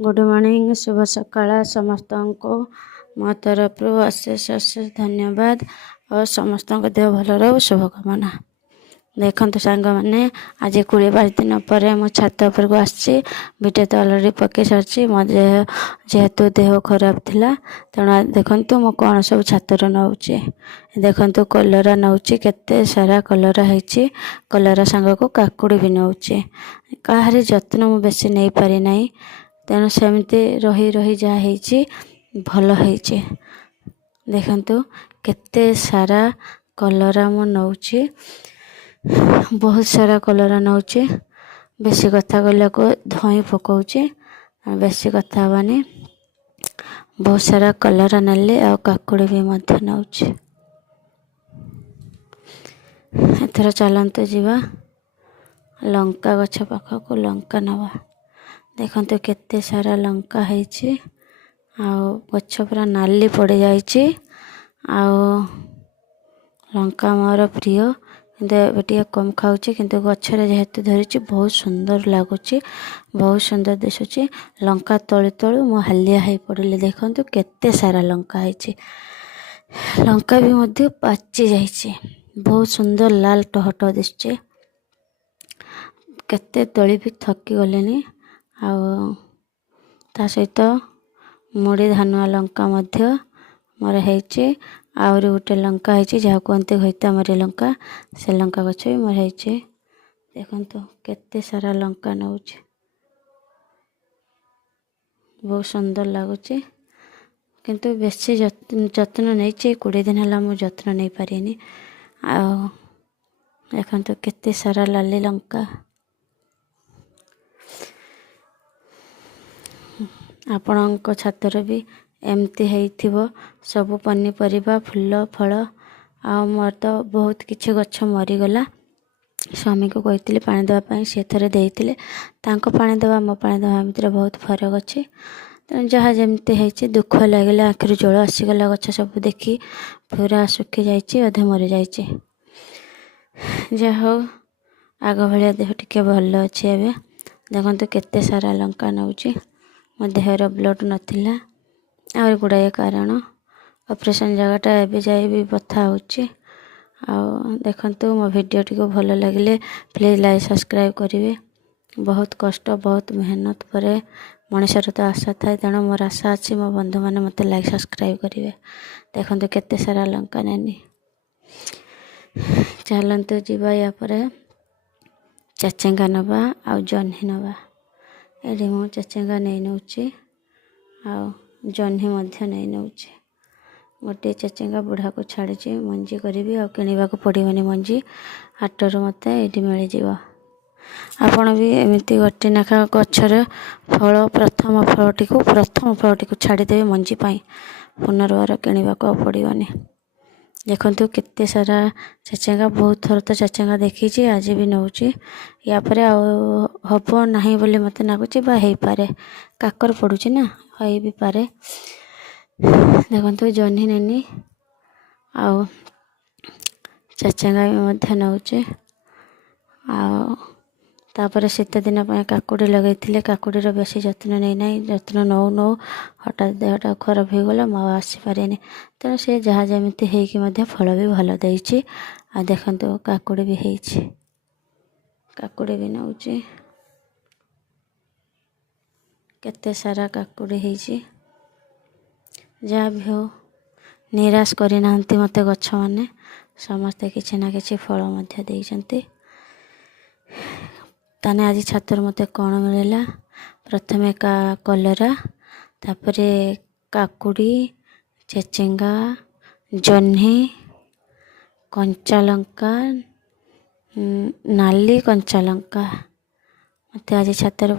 Good morning शुभ सकाळ समस्त को मो तरफ अशेष अशेष धन्यवाद और समस्त देह भल रो शुभकामना। देखते सांग मैंने आज 20-22 दिन पर मो छात उपर को आसी भिडियो तो अलरेडी पकई सारी मो जेहेतु देह खराब थिला तेणु देखु मो कौन सब छातर नौचे देखु कलरा नौची केते सारा कलरा है कलरा सांग को काकुड़ी भी नौचे कहारी जत्न मु बेसी नहीं पारि नहीं तेणु सेमती रही रही जहाँ है भल है देखु केते सारा कलरा मु नौची बहुत सारा कलरा नौचे बेसी कथा कहला को धई पकाउचे बेसी कथा हवानी बहुत सारा कलरा नेले आ काकुड़ी भी मध्य नौचे। एथर चलते जीवा लंका गछ पाख को लंका नवा देखते केते सारा लंका है गछ पूरा नाली पड़ जाइए लंका मोर प्रिय किंतु कम खाऊँ किंतु गछरे जेहेतु धरी बहुत सुंदर लगुच बहुत सुंदर दिशुची लंका तलु तलु मो हालिया है पड़े देखु केते सारा लंका है लंका भी मध्य पाची जाइए बहुत सुंदर लाल टहट दिशुचे केते तली भी थकी गले ता सहित मुड़ी धानुआ लंका मध्य मोर है आहरी गोटे लंका है जहाँ कहते घईतामारी लंका से लंका गछ भी मोर है देखु केते सारा लंका नौचे बहुत सुंदर लगुच किंतु बेसी जत्न नहीं 20 दिन है मुझे जत्न नहीं पारे देखु केते सारा लाली लंका आपणक छातर भी एमती है सब पनीपरिया फूल फल आ मोर तो बहुत किछि गछ मरीगला स्वामी को कही पानी देवाई सी थे देते पानी देवा मो पानी देवा भितर बहुत फरक अच्छे तेणु जहाँ जमती है दुख लगे आखिर जल आसीगला गछ सब देखी पूरा सुखी जाइए अधे मरी जाइए जहा हो आग भाया देह टिके भल अच्छे एवं देखते केते सारा लंका नौची मो देहर ब्लड नाला आ गुड़ाए कारण ऑपरेशन जगहटा एवं जाए भी बथा हो देखु मो भिडियो टी भल लगे प्लीज लाइक सब्सक्राइब करेंगे बहुत कष्ट बहुत मेहनत पर मनुष्यर तो आशा थाए तेणु मोर आशा अच्छी मो बंधु मैंने मत लाइक सब्सक्राइब करेंगे देखते केते सारा लंका नैनी चलतु जीवा या पर चचेंगा नवा आ जह्नी नवा ये मु चचेंगा नहीं नौची आ जह्नी नहीं नौची गोटे चचेंगा बुढ़ा को छाड़ी मंजी करी आ किणवा को पड़ोनी मंजी हाटर मत ये मिल जाव आपण भी एमती गोटे नाखा गचर फल प्रथम फलटी को छाड़देवे मंजी पाई पुनर्बार किणवा को पड़ोनी देखु केते सारा चचेंगा बहुत थर तो चचेंगा देखी आज भी नौची या पर हम ना बोली मत लगुच हो पारे काकर पड़ुची ना हो भी पारे देखु जह्नी नेनी आ चचेंगा भी नौचे तापर शीत दिन काकुड़ी लगे काकुड़ीर बेसी जत्न नहीं ना जत्न नौ नौ हठात देहटा खराब हो गला मो आसीपारे तेणु सी जहाँ जमी हो फल भी भल देती आ देखु काकुड़ी भी है काकुड़ी भी नौची केते सारा काकुड़ी है जहाँ भी हो निराश करना मत गछ मैंने समस्ते किसी ना कि फल देते ताने आज छातर मत कौन मिलला प्रथमे कलरा तापर काकुड़ी चेचेंगा जह्नी कंचा लंका नाली कंचा लंका मत आज छातर